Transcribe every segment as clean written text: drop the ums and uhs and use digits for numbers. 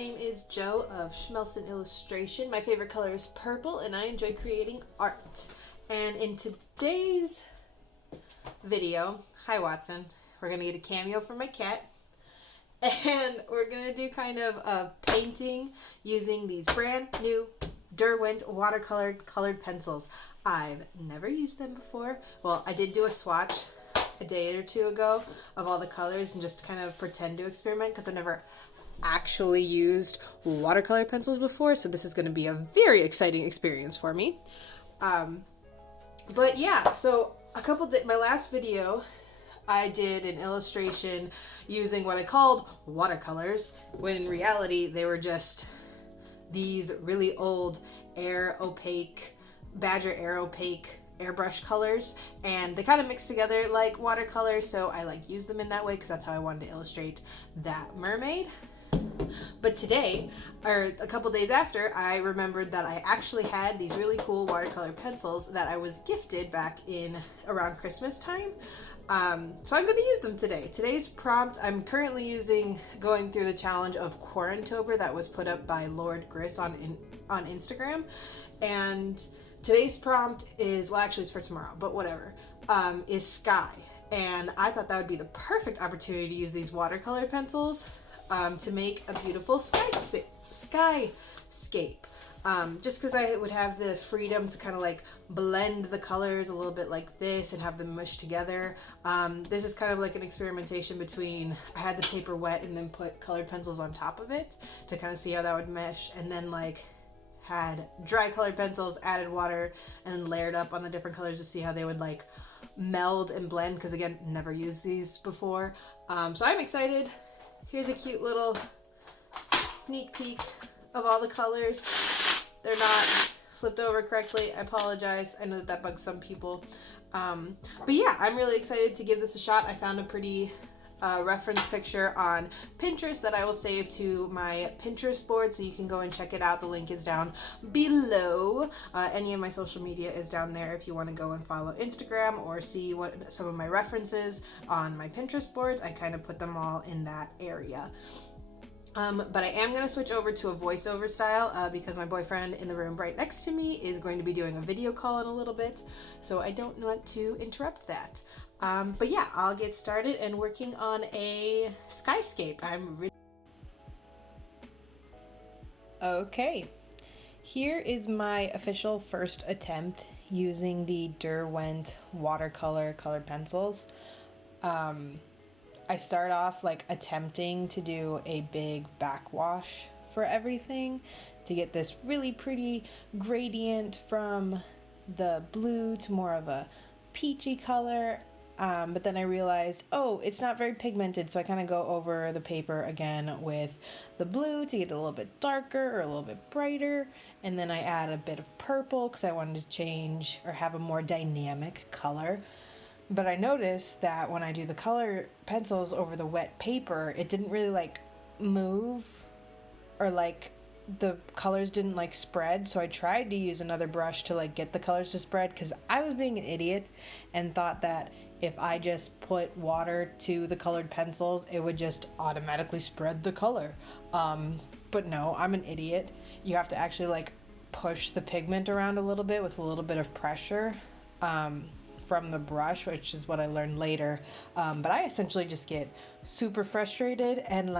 name is Jo of Schmelson Illustration. My favorite color is purple and I enjoy creating art. And in today's video, hi Watson, we're going to get a cameo from my cat. And we're going to do kind of a painting using these brand new Derwent watercolor colored pencils. I've never used them before. Well, I did do a swatch a day or two ago of all the colors and just kind of pretend to experiment because I've never actually used watercolor pencils before, so this is going to be a very exciting experience for me. But yeah, so my last video I did an illustration using what I called watercolors, when in reality they were just these really old badger air opaque airbrush colors, and they kind of mix together like watercolor, so I used them in that way because that's how I wanted to illustrate that mermaid. But today, or a couple days after, I remembered that I actually had these really cool watercolor pencils that I was gifted back in around Christmas time. So I'm going to use them today. Today's prompt, I'm currently going through the challenge of Quarantober that was put up by Lord Gris on Instagram. And today's prompt is, well actually it's for tomorrow, but whatever, is sky. And I thought that would be the perfect opportunity to use these watercolor pencils to make a beautiful skyscape. Just because I would have the freedom to kind of blend the colors a little bit like this and have them mush together. This is kind of like an experimentation between, I had the paper wet and then put colored pencils on top of it to kind of see how that would mesh, and then had dry colored pencils, added water, and then layered up on the different colors to see how they would meld and blend, because again, never used these before. So I'm excited. Here's a cute little sneak peek of all the colors. They're not flipped over correctly. I apologize. I know that bugs some people. But yeah, I'm really excited to give this a shot. I found a pretty reference picture on Pinterest that I will save to my Pinterest board, so you can go and check it out. The link is down below. Any of my social media is down there if you want to go and follow Instagram or see what some of my references on my Pinterest boards. I kind of put them all in that area. But I am going to switch over to a voiceover style because my boyfriend in the room right next to me is going to be doing a video call in a little bit, so I don't want to interrupt that. But yeah, I'll get started and working on a skyscape. Okay, here is my official first attempt using the Derwent watercolor colored pencils. I start off attempting to do a big backwash for everything to get this really pretty gradient from the blue to more of a peachy color. But then I realized, oh, it's not very pigmented, so I kind of go over the paper again with the blue to get it a little bit darker or a little bit brighter, and then I add a bit of purple because I wanted to change or have a more dynamic color. But I noticed that when I do the color pencils over the wet paper, it didn't really move, or the colors didn't spread. So I tried to use another brush to get the colors to spread, because I was being an idiot and thought that if I just put water to the colored pencils, it would just automatically spread the color. But no, I'm an idiot. You have to actually push the pigment around a little bit with a little bit of pressure from the brush, which is what I learned later. But I essentially just get super frustrated and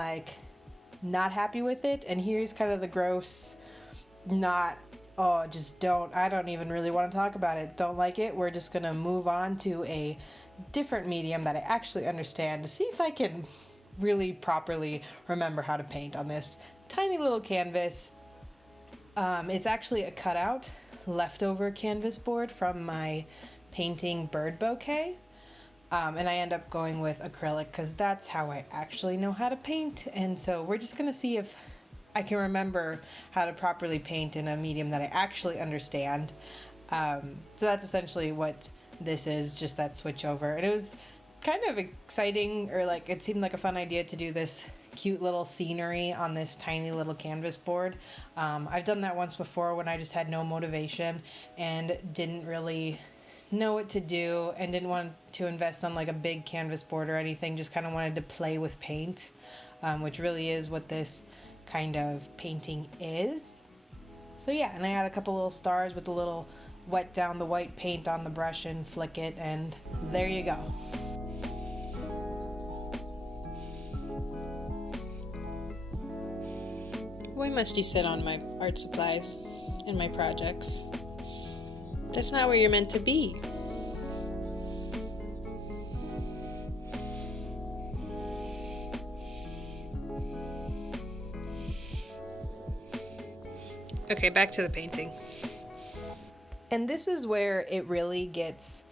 not happy with it. And here's kind of the gross, I don't even really want to talk about it. Don't like it. We're just gonna move on to a different medium that I actually understand to see if I can really properly remember how to paint on this tiny little canvas. It's actually a cutout leftover canvas board from my painting bird bouquet, and I end up going with acrylic because that's how I actually know how to paint. And so we're just gonna see if I can remember how to properly paint in a medium that I actually understand. So that's essentially what this is, just that switch over. And it was kind of exciting, or it seemed like a fun idea to do this cute little scenery on this tiny little canvas board. I've done that once before when I just had no motivation and didn't really know what to do and didn't want to invest on a big canvas board or anything, just kind of wanted to play with paint, which really is what this kind of painting is. So yeah, and I had a couple little stars with a little wet down the white paint on the brush and flick it, and there you go. Why must you sit on my art supplies and my projects? That's not where you're meant to be. Okay, back to the painting. And this is where it really gets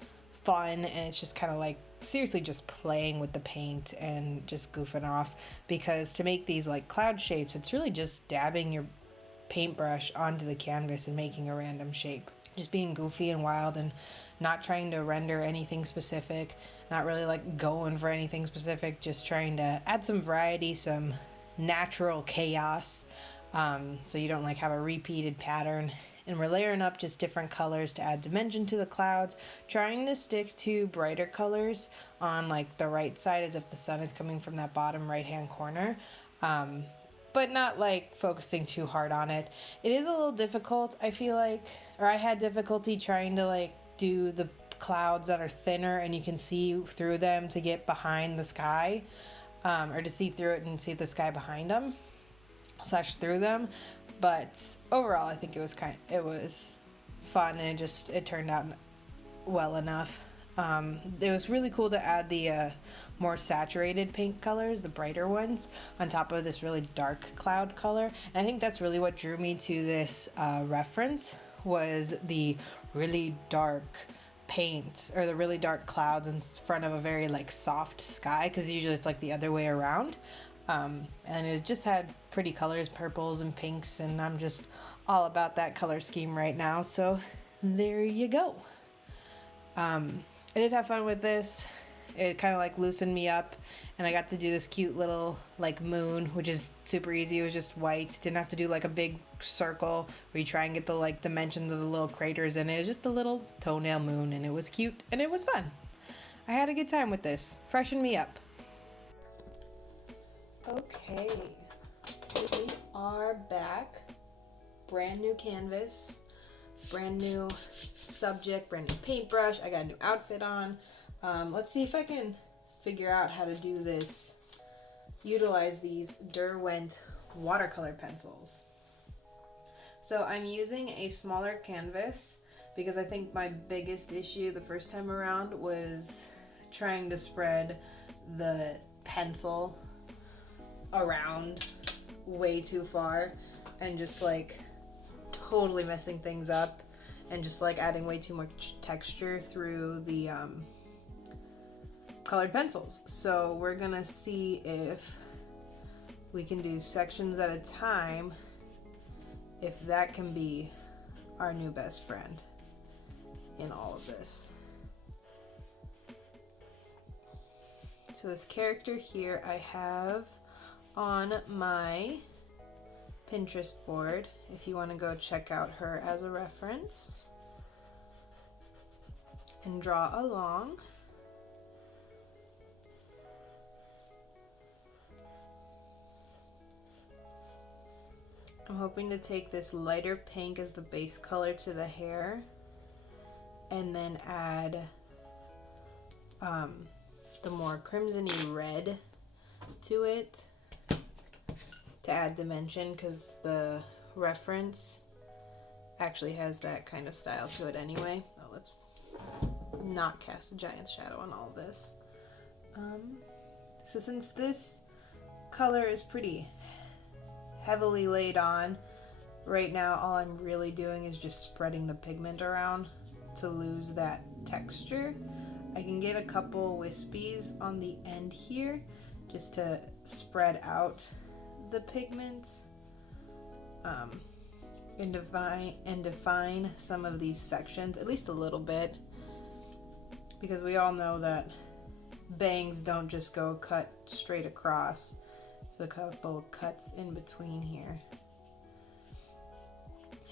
fun, and it's just kind of like seriously just playing with the paint and just goofing off, because to make these like cloud shapes, it's really just dabbing your paintbrush onto the canvas and making a random shape. Just being goofy and wild and not trying to render anything specific, not really like going for anything specific, just trying to add some variety, some natural chaos, so you don't like have a repeated pattern. And we're layering up just different colors to add dimension to the clouds, trying to stick to brighter colors on like the right side as if the sun is coming from that bottom right hand corner, but not like focusing too hard on it. It is a little difficult, I feel like, or I had difficulty trying to like do the clouds that are thinner and you can see through them to get behind the sky, or to see through it and see the sky behind them / through them. But overall, I think it was fun, and it turned out well enough. It was really cool to add the more saturated paint colors, the brighter ones, on top of this really dark cloud color. And I think that's really what drew me to this reference, was the really dark paint, or the really dark clouds in front of a very like soft sky, because usually it's like the other way around. And it just had pretty colors, purples and pinks, and I'm just all about that color scheme right now, so there you go. I did have fun with this. It kind of like loosened me up, and I got to do this cute little like moon, which is super easy. It was just white, didn't have to do like a big circle where you try and get the like dimensions of the little craters in it. It was just a little toenail moon, and it was cute and it was fun. I had a good time with this. Freshened me up. Okay, we are back. Brand new canvas, brand new subject, brand new paintbrush. I got a new outfit on. Let's see if I can figure out how to do this. Utilize these Derwent watercolor pencils. So I'm using a smaller canvas because I think my biggest issue the first time around was trying to spread the pencil around way too far and just like totally messing things up and just like adding way too much texture through the colored pencils. So we're gonna see if we can do sections at a time, if that can be our new best friend in all of this. So this character here I have on my Pinterest board, if you want to go check out her as a reference and draw along. I'm hoping to take this lighter pink as the base color to the hair, and then add the more crimsony red to it to add dimension, because the reference actually has that kind of style to it anyway. Oh, let's not cast a giant shadow on all this. So since this color is pretty heavily laid on, right now all I'm really doing is just spreading the pigment around to lose that texture. I can get a couple wispies on the end here just to spread out the pigment and define some of these sections, at least a little bit, because we all know that bangs don't just go cut straight across. So a couple cuts in between here.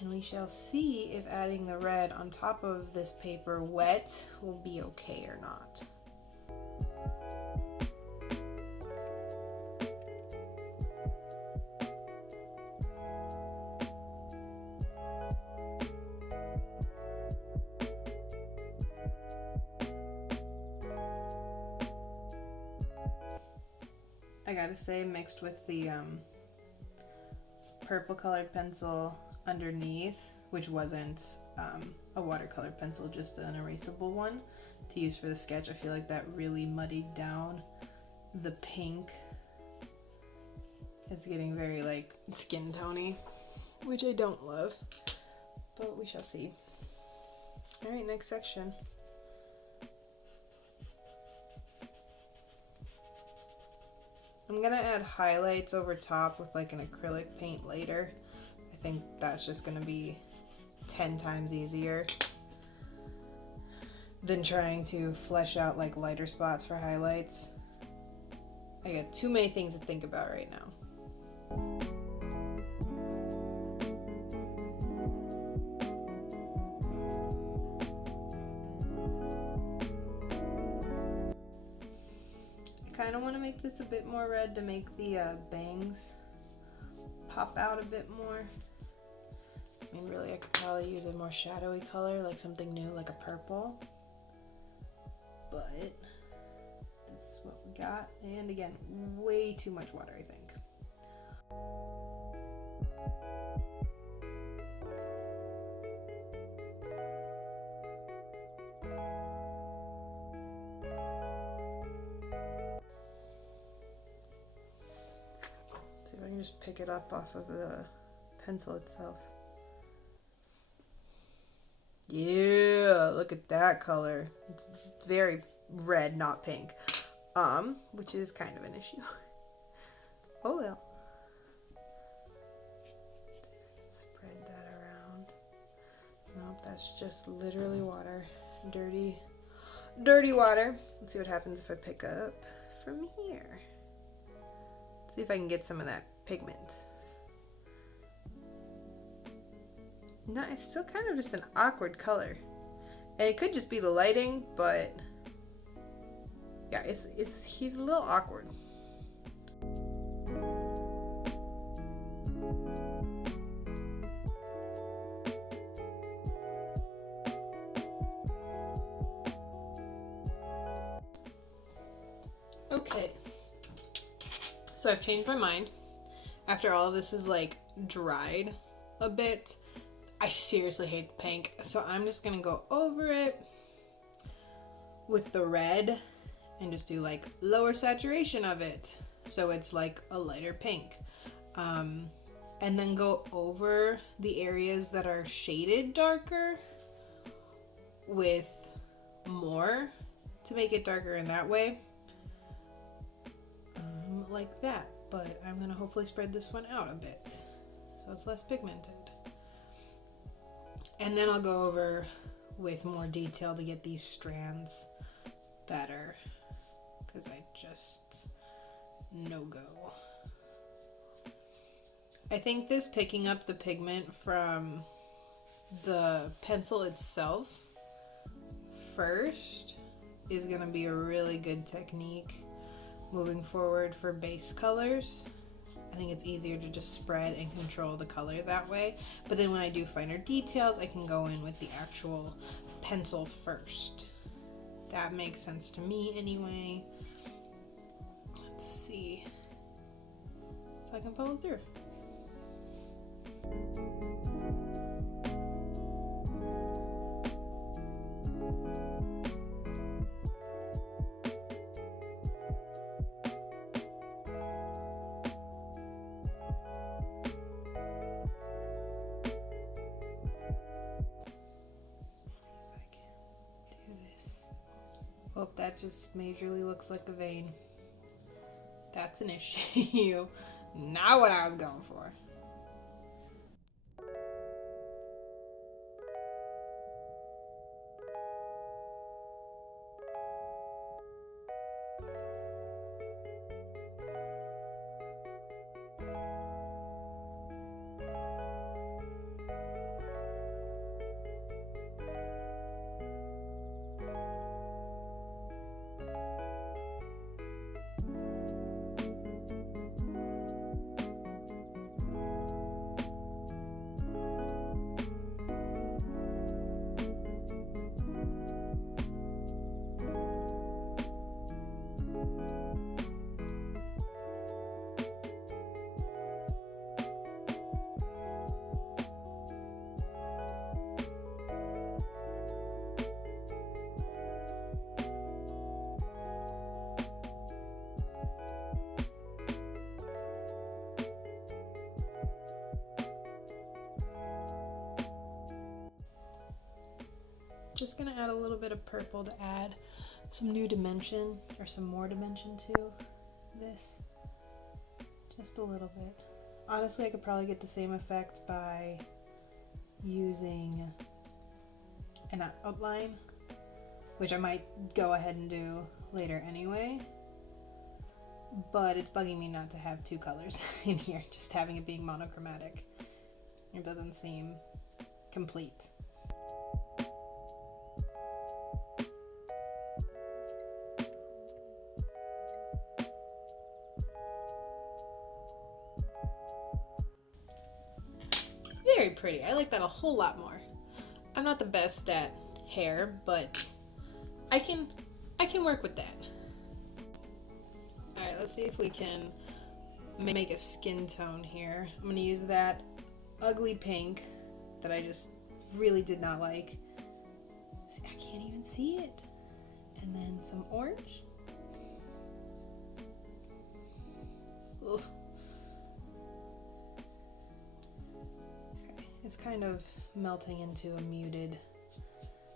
And we shall see if adding the red on top of this paper wet will be okay or not. Odyssey mixed with the purple colored pencil underneath, which wasn't a watercolor pencil, just an erasable one to use for the sketch. I feel like that really muddied down the pink. It's getting very like skin tony, which I don't love, but we shall see. All right, next section. I'm gonna add highlights over top with like an acrylic paint later. I think that's just gonna be 10 times easier than trying to flesh out like lighter spots for highlights. I got too many things to think about right now. I kind of want to make this a bit more red to make the bangs pop out a bit more. I mean, really, I could probably use a more shadowy color, like something new, like a purple. But this is what we got. And again, way too much water, I think. See if I can just pick it up off of the pencil itself. Yeah, look at that color. It's very red, not pink. Which is kind of an issue. Oh well. Spread that around. Nope, that's just literally water. Dirty water. Let's see what happens if I pick up from here. See if I can get some of that pigment. No, it's still kind of just an awkward color. And it could just be the lighting, but yeah, he's a little awkward. Okay. So I've changed my mind. After all of this is like dried a bit, I seriously hate the pink, so I'm just gonna go over it with the red and just do like lower saturation of it, so it's like a lighter pink, and then go over the areas that are shaded darker with more to make it darker in that way, like that. But I'm gonna hopefully spread this one out a bit so it's less pigmented. And then I'll go over with more detail to get these strands better, because I just no go. I think this picking up the pigment from the pencil itself first is going to be a really good technique moving forward for base colors. I think it's easier to just spread and control the color that way. But then when I do finer details, I can go in with the actual pencil first. That makes sense to me anyway. Let's see if I can follow through. Oh, that just majorly looks like a vein. That's an issue. Not what I was going for. Just gonna add a little bit of purple to add some new dimension, or some more dimension to this. Just a little bit. Honestly, I could probably get the same effect by using an outline, which I might go ahead and do later anyway. But it's bugging me not to have two colors in here, just having it being monochromatic. It doesn't seem complete. Very pretty. I like that a whole lot more. I'm not the best at hair, but I can work with that. Alright, let's see if we can make a skin tone here. I'm gonna use that ugly pink that I just really did not like. See, I can't even see it. And then some orange. Ugh. Okay, it's kind of melting into a muted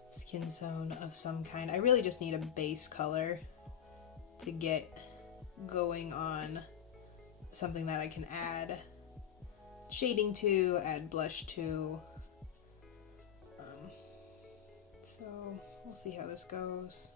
skin tone of some kind. I really just need a base color to get going on something that I can add shading to, add blush to. So we'll see how this goes.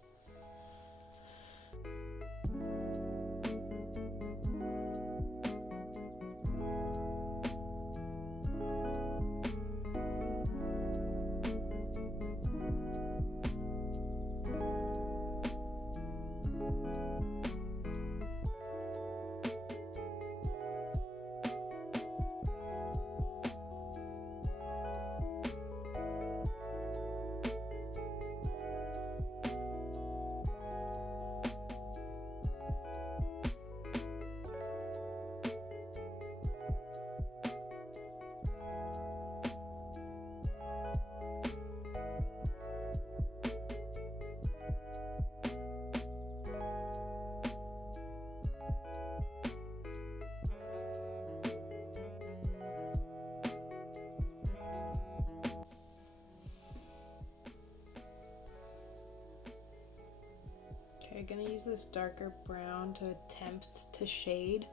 Okay, gonna use this darker brown to attempt to shade.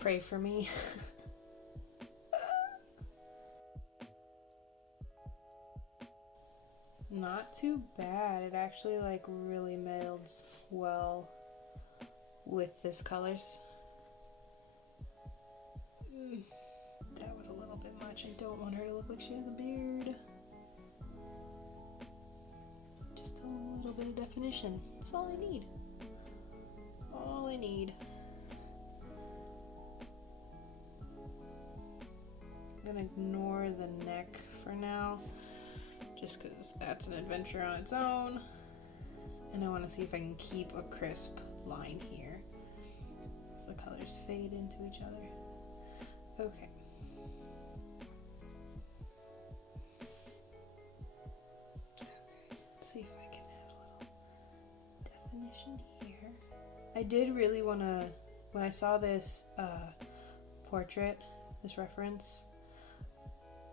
Pray for me. Not too bad. It actually like really melds well with this colors. That was a little bit much. I don't want her to look like she has a beard. Just a little bit of definition. That's all I need. All I need. I'm gonna ignore the neck for now, just because that's an adventure on its own. And I want to see if I can keep a crisp line here, so the colors fade into each other. Okay. Let's see if I can add a little definition here. I did really want to, when I saw this portrait, this reference,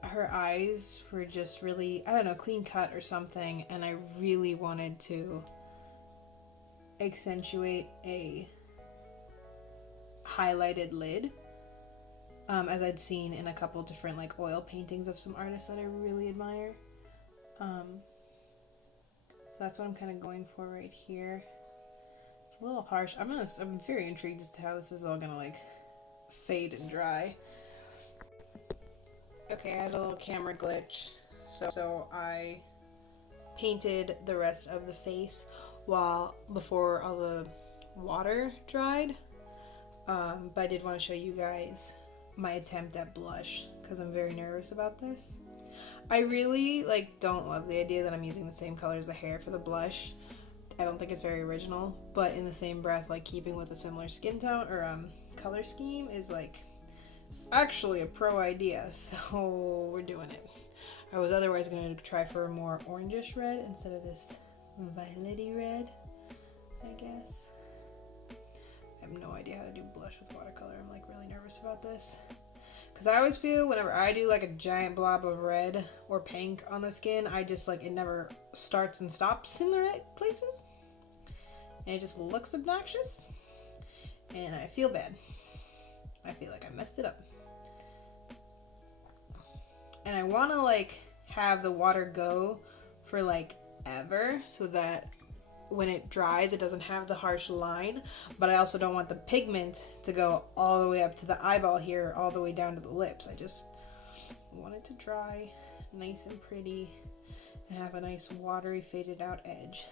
her eyes were just really, I don't know, clean cut or something, and I really wanted to accentuate a highlighted lid, as I'd seen in a couple different like oil paintings of some artists that I really admire. So that's what I'm kind of going for right here. It's a little harsh. I'm very intrigued as to how this is all gonna like fade and dry. Okay, I had a little camera glitch, so I painted the rest of the face before all the water dried. But I did want to show you guys my attempt at blush, because I'm very nervous about this. I really don't love the idea that I'm using the same color as the hair for the blush. I don't think it's very original, but in the same breath, keeping with a similar skin tone or color scheme is actually a pro idea, so we're doing it. I was otherwise going to try for a more orangish red instead of this violety red, I guess. I have no idea how to do blush with watercolor. I'm really nervous about this, Because I always feel whenever I do like a giant blob of red or pink on the skin, I just like, it never starts and stops in the right places. And it just looks obnoxious. And I feel bad. I feel like I messed it up. And I want to like have the water go for like ever so that when it dries it doesn't have the harsh line, but I also don't want the pigment to go all the way up to the eyeball here, all the way down to the lips. I just want it to dry nice and pretty and have a nice watery faded out edge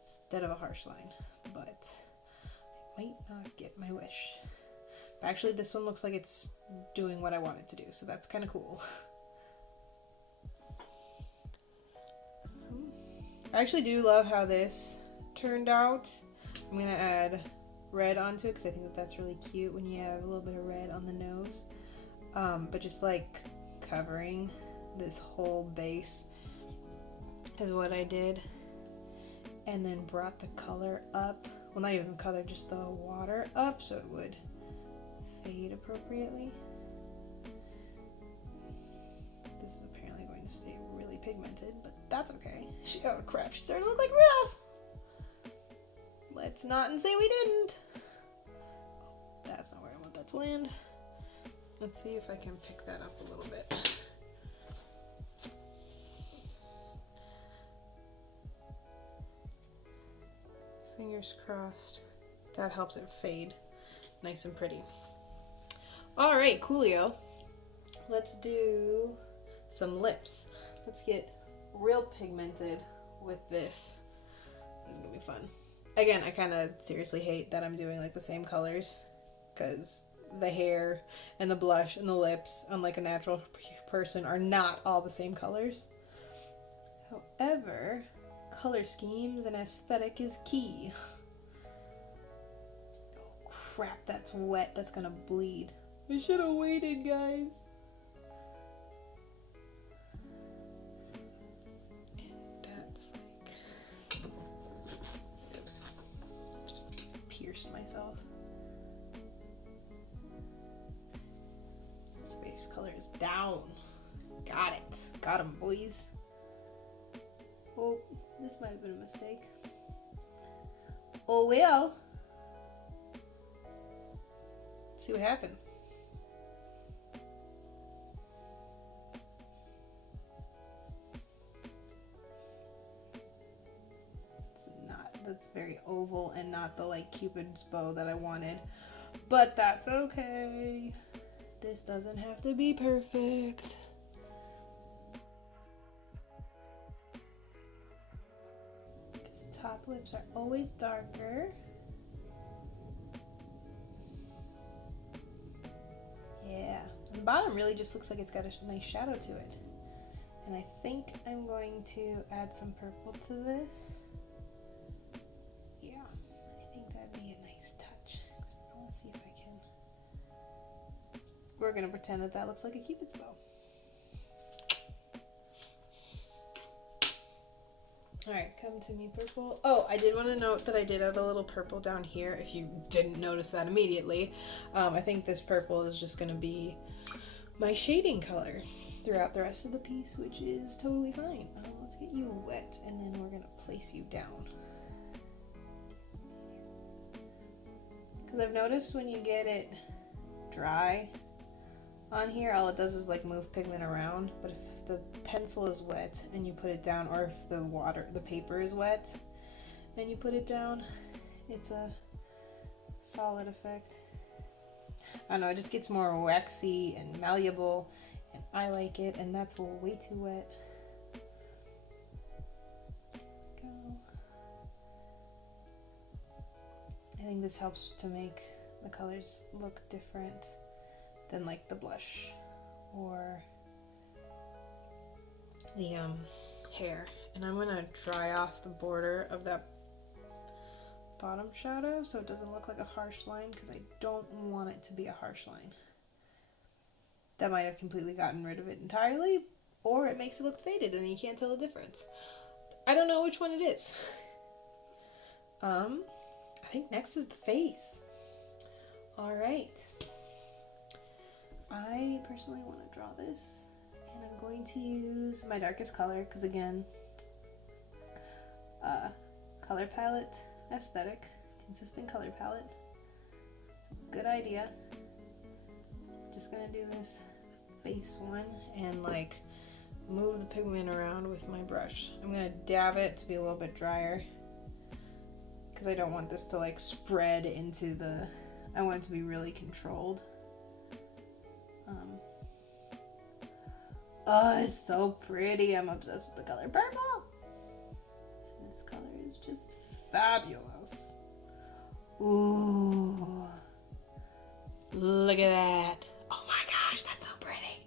instead of a harsh line, but I might not get my wish. But actually this one looks like it's doing what I want it to do, so that's kind of cool. I actually do love how this turned out. I'm going to add red onto it because I think that that's really cute when you have a little bit of red on the nose. But just like covering this whole base is what I did. And then brought the color up. Well, not even the color, just the water up so it would fade appropriately. This is apparently going to stay really pigmented, but that's okay. Oh crap, she's starting to look like Rudolph! Let's not and say we didn't. That's not where I want that to land. Let's see if I can pick that up a little bit. Fingers crossed. That helps it fade nice and pretty. Alright, coolio. Let's do some lips. Let's get real pigmented with this. This is gonna be fun. Again, I kind of seriously hate that I'm doing like the same colors because the hair and the blush and the lips, unlike a natural person, are not all the same colors. However, color schemes and aesthetic is key. Oh crap, that's wet. That's gonna bleed. I should have waited, guys. Myself. Space color is down. Got it. Got him, boys. Oh, this might have been a mistake. Oh well. See what happens. That's very oval and not the like Cupid's bow that I wanted, but that's okay. This doesn't have to be perfect. Because top lips are always darker. Yeah, and the bottom really just looks like it's got a nice shadow to it. And I think I'm going to add some purple to this. See if I can. We're gonna pretend that that looks like a Cupid's bow. Alright, come to me, purple. Oh, I did want to note that I did add a little purple down here, if you didn't notice that immediately. I think this purple is just gonna be my shading color throughout the rest of the piece, which is totally fine. Let's get you wet, and then we're gonna place you down. Because I've noticed when you get it dry on here, all it does is like move pigment around. But if the pencil is wet and you put it down, or if the paper is wet and you put it down, it's a solid effect. I don't know, it just gets more waxy and malleable, and I like it, and that's way too wet. I think this helps to make the colors look different than like the blush or the hair. And I'm gonna dry off the border of that bottom shadow so it doesn't look like a harsh line, because I don't want it to be a harsh line. That might have completely gotten rid of it entirely, or it makes it look faded and you can't tell the difference. I don't know which one it is. I think next is the face. All right. I personally want to draw this, and I'm going to use my darkest color because, again, color palette aesthetic, consistent color palette. Good idea. Just gonna do this base one and like move the pigment around with my brush. I'm gonna dab it to be a little bit drier because I don't want this to like spread into the, I want it to be really controlled. Oh, it's so pretty. I'm obsessed with the color purple. And this color is just fabulous. Ooh. Look at that. Oh my gosh, that's so pretty.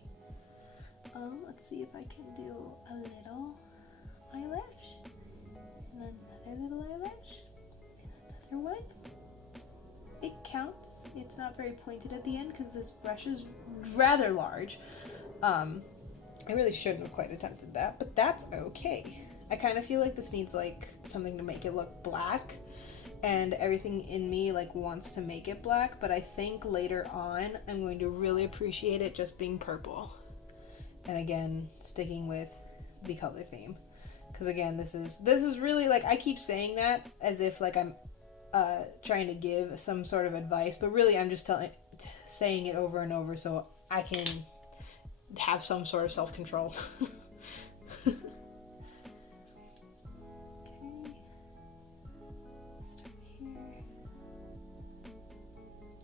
Let's see if I can do a little eyelash. And another little eyelash. And another one. It counts. It's not very pointed at the end because this brush is rather large. I really shouldn't have quite attempted that, but that's okay. I kind of feel like this needs like something to make it look black, and everything in me like wants to make it black, but I think later on I'm going to really appreciate it just being purple. And again, sticking with the color theme. Because again, this is really like, I keep saying that as if like I'm trying to give some sort of advice, but really I'm just saying it over and over so I can have some sort of self-control. Okay. Start here.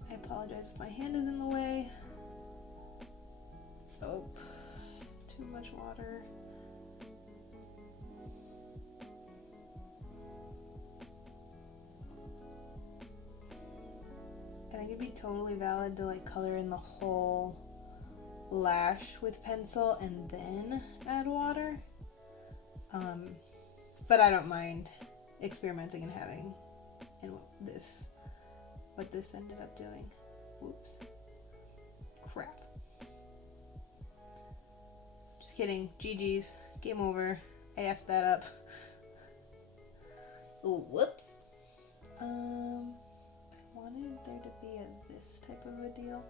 I apologize if my hand is in the way. Oh, too much water. I think it'd be totally valid to like color in the whole lash with pencil and then add water. But I don't mind experimenting and having and what this ended up doing. Whoops. Crap. Just kidding. GG's. Game over. I effed that up. Ooh, whoops. I wanted there to be this type of a deal.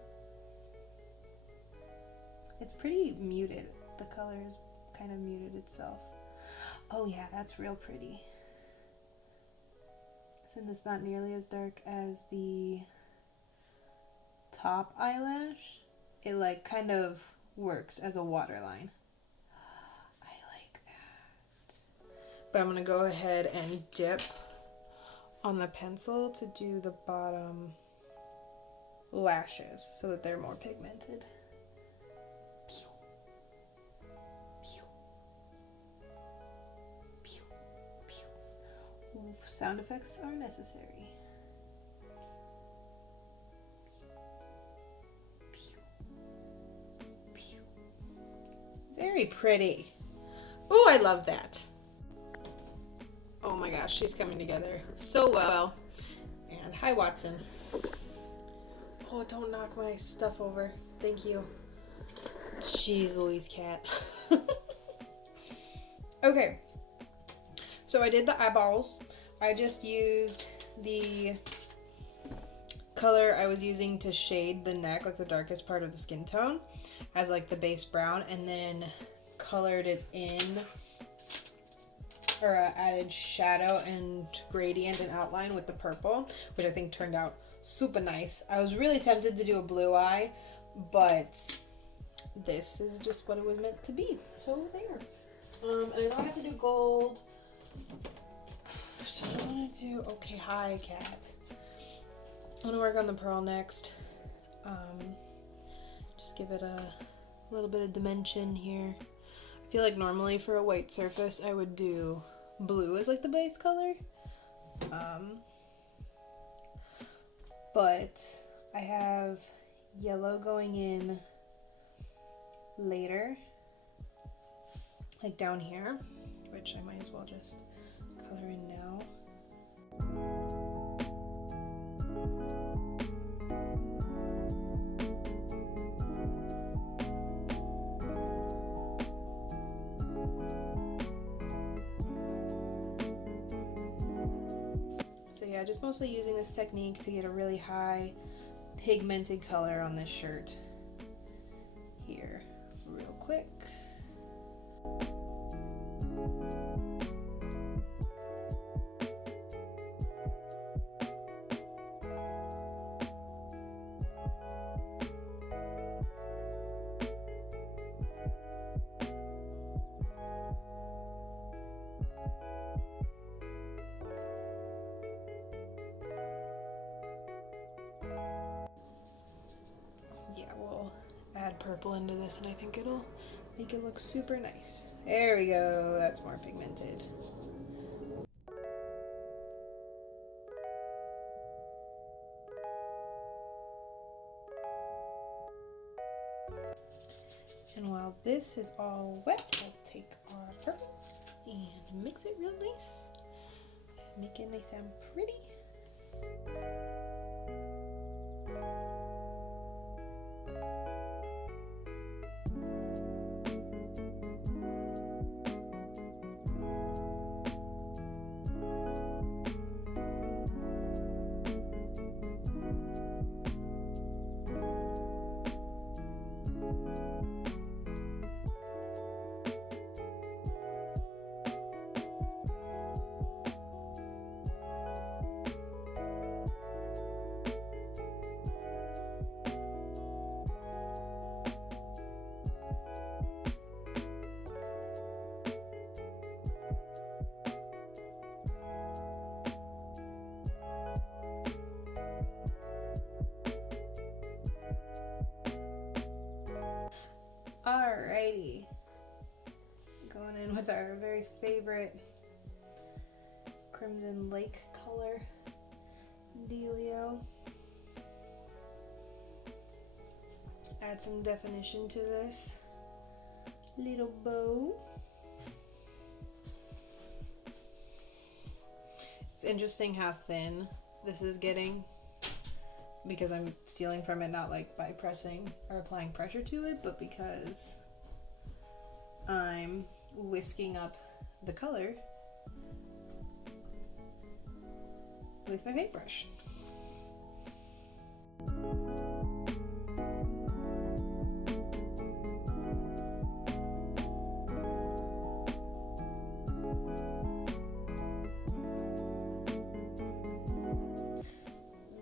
It's pretty muted. The color is kind of muted itself. Oh yeah, that's real pretty. Since it's not nearly as dark as the top eyelash, it like kind of works as a waterline. I like that. But I'm gonna go ahead and dip on the pencil to do the bottom lashes so that they're more pigmented. Sound effects are necessary. Very pretty. Oh, I love that. Oh my gosh, she's coming together so well. And hi, Watson. Oh, don't knock my stuff over. Thank you. Jeez Louise, cat. Okay. So I did the eyeballs. I just used the color I was using to shade the neck, like the darkest part of the skin tone, as like the base brown, and then colored it in, or added shadow and gradient and outline with the purple, which I think turned out super nice. I was really tempted to do a blue eye, but this is just what it was meant to be. So there. And I know I have to do gold. So I want to do, okay, hi cat. I want to work on the pearl next. Just give it a little bit of dimension here. I feel like normally for a white surface I would do blue as like the base color. But I have yellow going in later, like down here, which I might as well just color in now. So yeah, just mostly using this technique to get a really high pigmented color on this shirt. Yeah, we'll add purple into this and I think it'll make it look super nice. There we go, that's more pigmented. And while this is all wet, we'll take our purple and mix it real nice. Make it nice and pretty. Alrighty, going in with our very favorite Crimson Lake color dealio. Add some definition to this little bow. It's interesting how thin this is getting, because I'm stealing from it, not like by pressing or applying pressure to it, but because I'm whisking up the color with my paintbrush.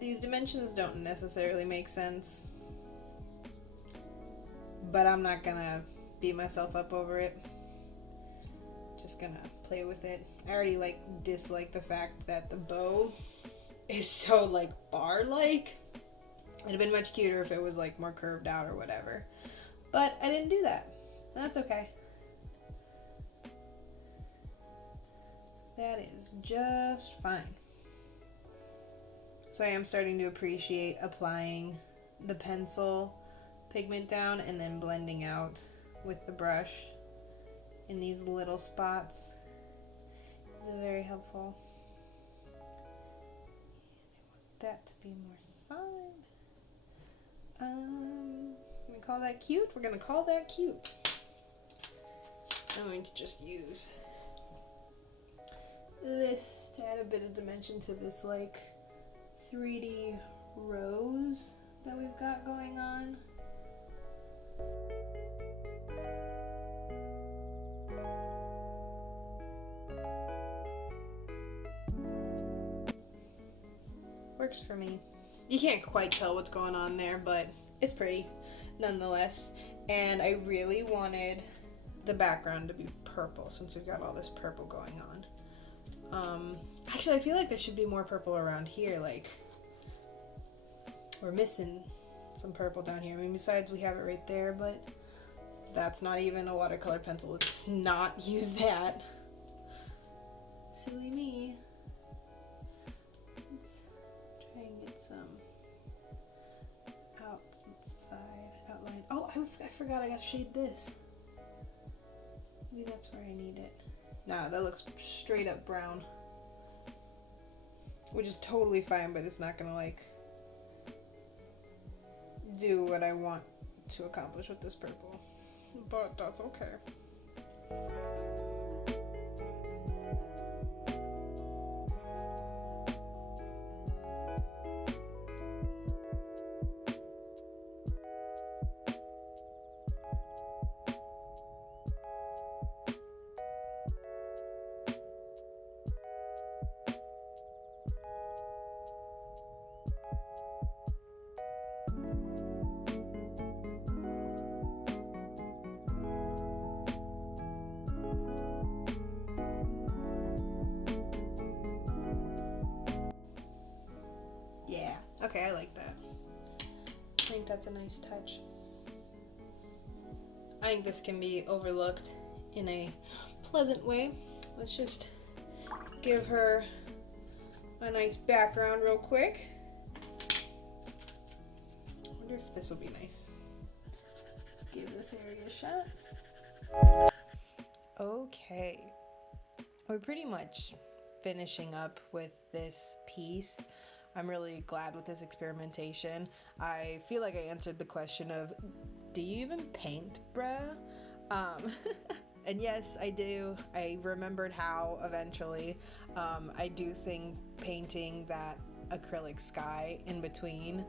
These dimensions don't necessarily make sense, but I'm not gonna beat myself up over it. Just gonna play with it. I already dislike the fact that the bow is so bar-like. It'd have been much cuter if it was more curved out or whatever, but I didn't do that. That's okay. That is just fine. So I am starting to appreciate applying the pencil pigment down and then blending out with the brush in these little spots. This is very helpful. I want that to be more solid. We call that cute? We're gonna call that cute. I'm going to just use this to add a bit of dimension to this 3D rose that we've got going on. Works for me. You can't quite tell what's going on there, but it's pretty nonetheless. And I really wanted the background to be purple since we've got all this purple going on. Actually, I feel like there should be more purple around here. We're missing some purple down here. I mean, besides we have it right there, but that's not even a watercolor pencil. Let's not use that. Silly me. Let's try and get some outline. Oh, I forgot I gotta shade this. Maybe that's where I need it. Nah, that looks straight up brown. Which is totally fine, but it's not gonna do what I want to accomplish with this purple. But that's okay. Okay, I like that. I think that's a nice touch. I think this can be overlooked in a pleasant way. Let's just give her a nice background real quick. I wonder if this will be nice. Give this area a shot. Okay, we're pretty much finishing up with this piece. I'm really glad with this experimentation. I feel like I answered the question of, do you even paint, bruh? And yes, I do. I remembered how eventually. I do think painting that acrylic sky in between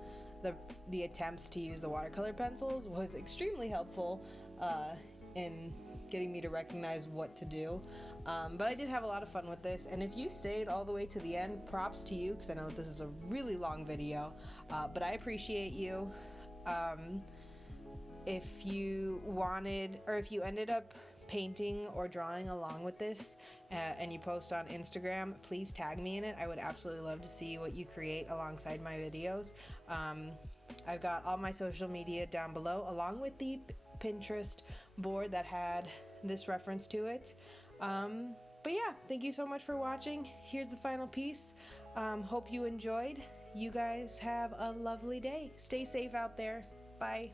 the attempts to use the watercolor pencils was extremely helpful in getting me to recognize what to do. But I did have a lot of fun with this, and if you stayed all the way to the end, props to you, because I know that this is a really long video, but I appreciate you. If you wanted, or if you ended up painting or drawing along with this and you post on Instagram, please tag me in it. I would absolutely love to see what you create alongside my videos. I've got all my social media down below, along with the Pinterest board that had this reference to it. But yeah, thank you so much for watching. Here's the final piece. Hope you enjoyed. You guys have a lovely day. Stay safe out there. Bye.